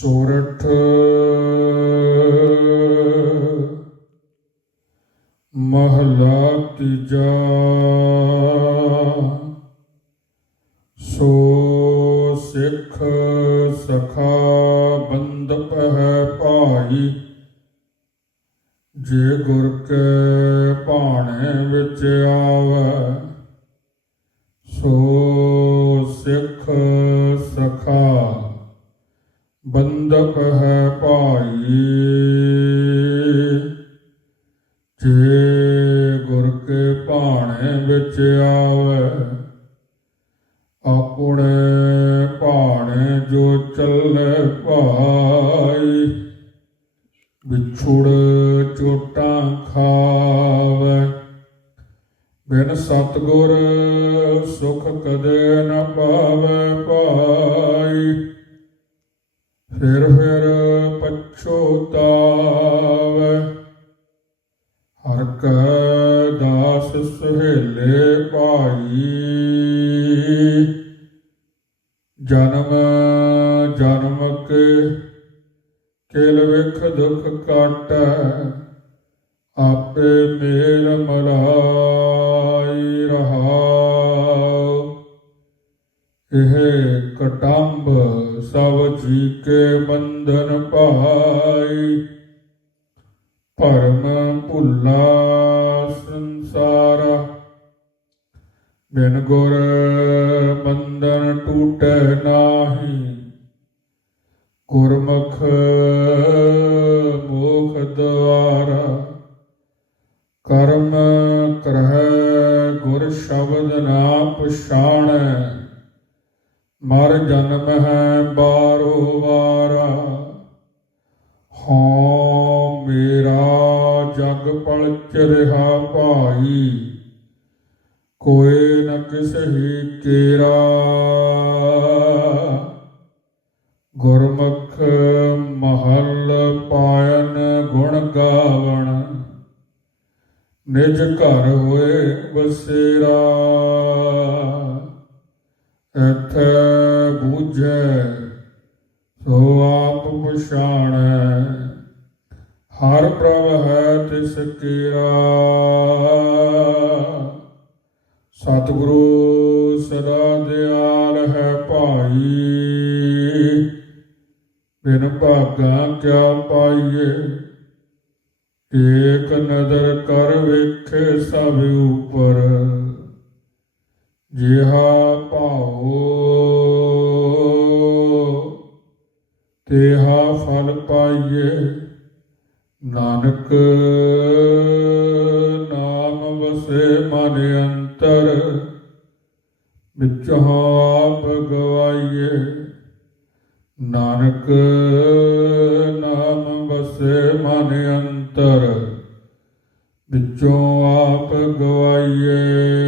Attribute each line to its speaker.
Speaker 1: ਸੋਰਠ ਮਹਲਾ ਤੀਜਾ। ਸੋ ਸਿੱਖ ਸਖਾ ਬੰਦਪ ਹੈ ਭਾਈ। ਜੇ ਗੁਰ ਕੇ ਭਾਣੇ ਵਿੱਚ ਆਵੈ, ਸੋ ਬੰਦਪ ਹੈ ਭਾਈ, ਜੇ ਗੁਰ ਕੇ ਭਾਣੇ ਵਿੱਚ ਆਵੇ, ਆਪਣੇ ਭਾਣੇ ਜੋ ਚੱਲੇ ਭਾਈ, ਵਿਛੁੜ ਚੋਟਾਂ ਖਾਵੇ। ਬਿਨ ਸਤਗੁਰ ਸੁਖ ਕਦੇ ਨਾ ਪਾਵੇ ਭਾਈ। ਫਿਰ ਫਿਰ ਪਛੋਤਾਵੇ ਹਰ ਕੈ ਦਾਸ ਸੁਹੇਲੇ ਭਾਈ ਜਨਮ ਜਨਮ ਕੇ ਕੇਲ ਵਿਖ ਦੁਖ ਕਾਟੈ ਆਪੇ ਮੇਲ ਮਲਾ ਇਹ ਕਟੰਬ ਸਭ ਜੀ ਕੇ ਬੰਧਨ ਪਾਈ ਭਰਮ ਭੁੱਲਾ ਸੰਸਾਰ। ਬਿਨ ਗੁਰ ਬੰਧਨ ਟੂਟੈ ਨਾਹੀ। ਗੁਰਮੁਖ ਮੋਖ ਦਵਾਰਾ ਕਰਮ ਕਰਹਿ ਗੁਰ ਸ਼ਬਦ ਨਾ ਪਛਾਣੈ ਮਰ ਜਨਮ ਹੈ ਬਾਰੋ ਵਾਰਾ। ਹਾਂ, ਮੇਰਾ ਜਗ ਪਲਚ ਰਿਹਾ ਭਾਈ। ਕੋਏ ਨ ਕਿਸਹੀ ਕੇਰਾ। ਗੁਰਮੁਖ ਮਹਲ ਪਾਇਨ ਗੁਣ ਗਾਵਣ। ਨਿਜ ਘਰ ਹੋਏ ਬਸੇਰਾ। ਇਥੇ ਬੂਝੈ ਸੋ ਆਪ ਪਛਾਣੈ ਹਰ ਪ੍ਰਭ ਹੈ ਤਿਸ ਕੀਰਾ। ਸਤਿਗੁਰੂ ਸਦਾ ਦਿਆਲ ਹੈ ਭਾਈ। ਬਿਨ ਭਾਗਾ ਕਿਆ ਪਾਈਏ? ਏਕ ਨਦਰ ਕਰ ਵੇਖੇ ਸਭ ਉਪਰ। ਜਿਹਾ ਭਾਉ, ਤੇਹਾ ਫਲ ਪਾਈਏ। ਨਾਨਕ ਨਾਮ ਵਸੇ ਮਨ ਅੰਤਰ ਵਿੱਚੋਂ ਆਪ ਗਵਾਈਏ। ਨਾਨਕ ਨਾਮ ਵਸੇ ਮਨ ਅੰਤਰ ਵਿੱਚੋਂ ਆਪ ਗਵਾਈਏ।